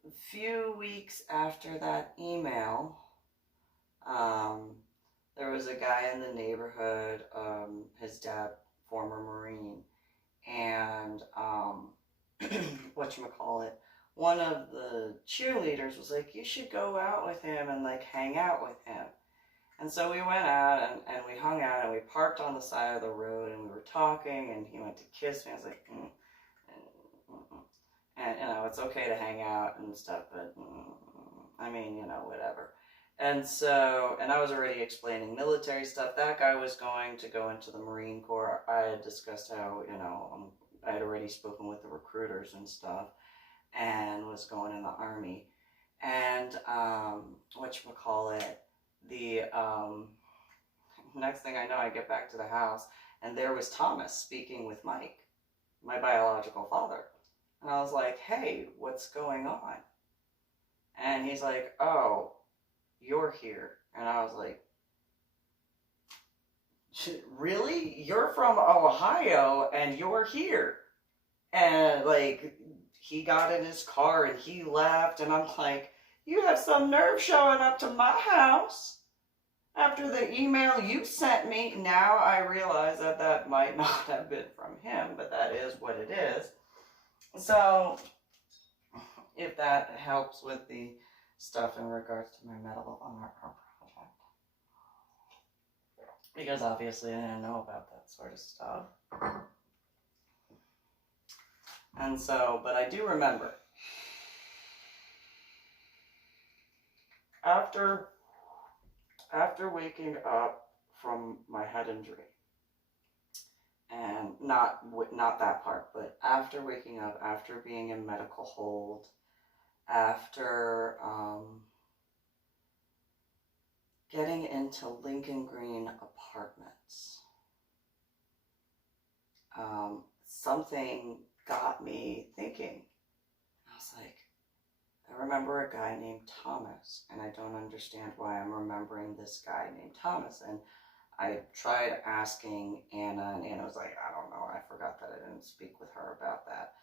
a few weeks after that email, there was a guy in the neighborhood, his dad, former Marine, and, whatchamacallit, one of the cheerleaders was like, you should go out with him and, like, hang out with him. And so we went out, and we hung out, and we parked on the side of the road, and we were talking, and he went to kiss me. I was like, and you know, it's okay to hang out and stuff, but, I mean, you know, whatever. And so, and I was already explaining military stuff. That guy was going to go into the Marine Corps. I had discussed how, you know, I had already spoken with the recruiters and stuff, and was going in the Army. And, whatchamacallit, the, next thing I know, I get back to the house, and there was Thomas speaking with Mike, my biological father. And I was like, hey, what's going on? And he's like, oh, you're here. And I was like, really? You're from Ohio and you're here? And, like, he got in his car and he left, and I'm like, you have some nerve showing up to my house after the email you sent me. Now I realize that that might not have been from him, but that is what it is. So, if that helps with the stuff in regards to my Medal of Honor project. Because obviously I didn't know about that sort of stuff. And so, but I do remember, after waking up from my head injury, and not that part, but after waking up, after being in medical hold, after getting into Lincoln Green Apartments, something got me thinking. I was like, I remember a guy named Thomas, and I don't understand why I'm remembering this guy named Thomas. And I tried asking Anna, and Anna was like, I don't know, I forgot that I didn't speak with her about that.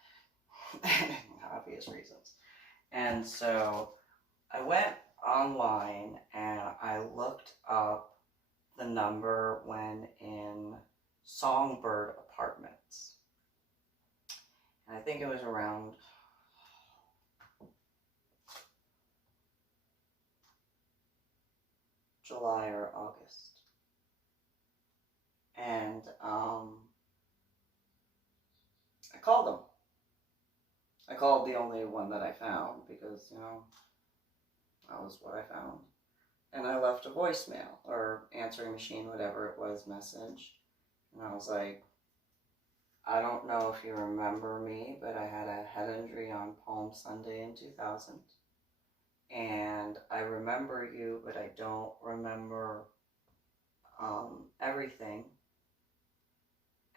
Obvious reasons. And so I went online and I looked up the number when in Songbird Apartments. And I think it was around July or August. And I called them. I called the only one that I found because, you know, that was what I found. And I left a voicemail or answering machine, whatever it was, message. And I was like, I don't know if you remember me, but I had a head injury on Palm Sunday in 2000. And I remember you, but I don't remember everything.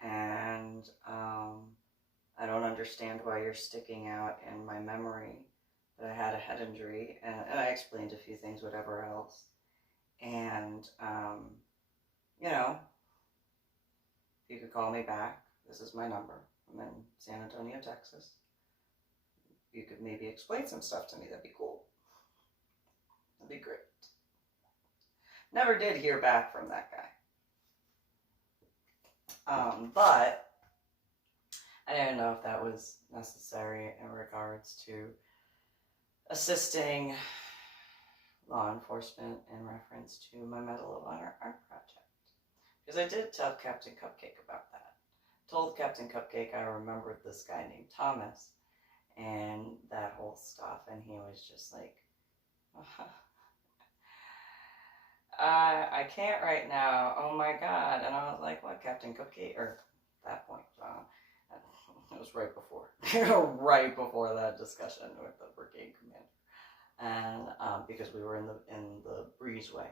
And I don't understand why you're sticking out in my memory. But I had a head injury, and I explained a few things, whatever else. And, you know, if you could call me back, this is my number. I'm in San Antonio, Texas. You could maybe explain some stuff to me. That'd be cool. That'd be great. Never did hear back from that guy. But I didn't know if that was necessary in regards to assisting law enforcement in reference to my Medal of Honor art project. Because I did tell Captain Cupcake about that. Told Captain Cupcake I remembered this guy named Thomas and that whole stuff, and he was just like, I can't right now, oh my god. And I was like, what, Captain Cupcake? Or at that point, it was right before, right before that discussion with the brigade commander. And because we were in the breezeway,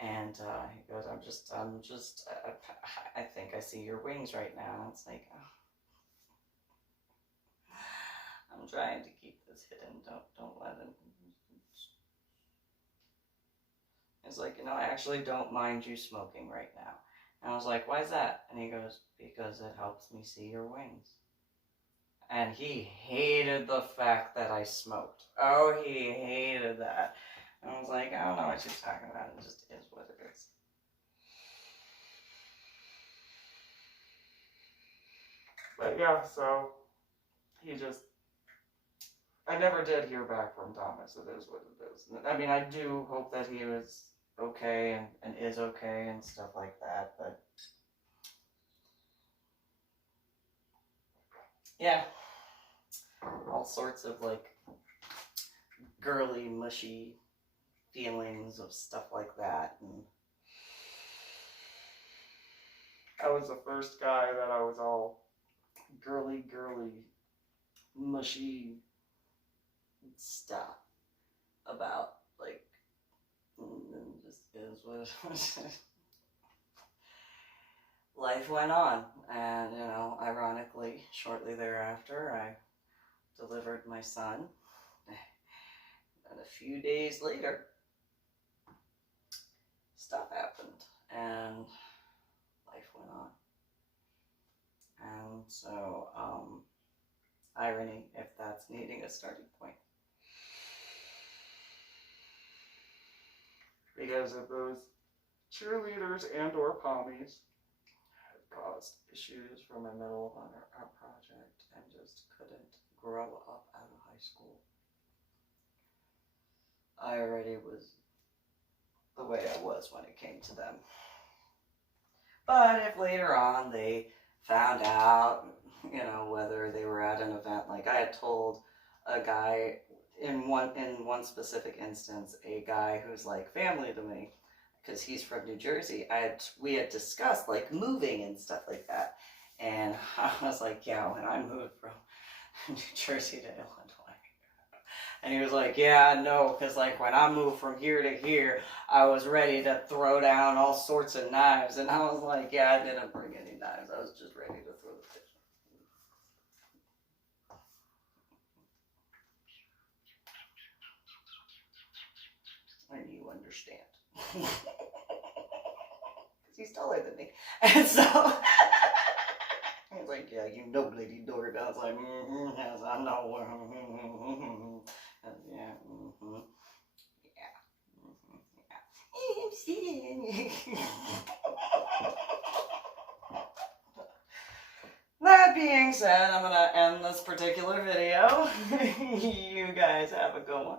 and he goes, I think I see your wings right now. And it's like, oh, I'm trying to keep this hidden. Don't let it. It's like, you know, I actually don't mind you smoking right now. And I was like, why is that? And he goes, because it helps me see your wings. And he hated the fact that I smoked. Oh, he hated that. And I was like, I don't know what you're talking about. It just is what it is. But yeah, so he just, I never did hear back from Thomas. It is what it is. I mean, I do hope that he was okay and is okay and stuff like that, but yeah, all sorts of like girly, mushy feelings of stuff like that. And I was the first guy that I was all girly, mushy stuff about, like, and just is what it was. Life went on, and, you know, ironically, shortly thereafter, I delivered my son, and a few days later, stuff happened, and life went on. And so, irony, if that's needing a starting point. Because of those cheerleaders and or pommies had caused issues for my Medal of Honor art project and just couldn't grow up out of high school. I already was the way I was when it came to them. But if later on they found out, you know, whether they were at an event, like I had told a guy in one specific instance, a guy who's like family to me, because he's from New Jersey, we had discussed like moving and stuff like that, and I was like, yeah, when I moved from New Jersey to Illinois, and he was like, yeah, no, because like when I moved from here to here, I was ready to throw down all sorts of knives, and I was like, yeah, I didn't bring any knives, I was just ready to throw the fish. And you understand. Because he's taller than me. And so, he's like, yeah, you know Lady Dori. I was like, yes, I know. And yeah, That being said, I'm gonna end this particular video. You guys have a good one.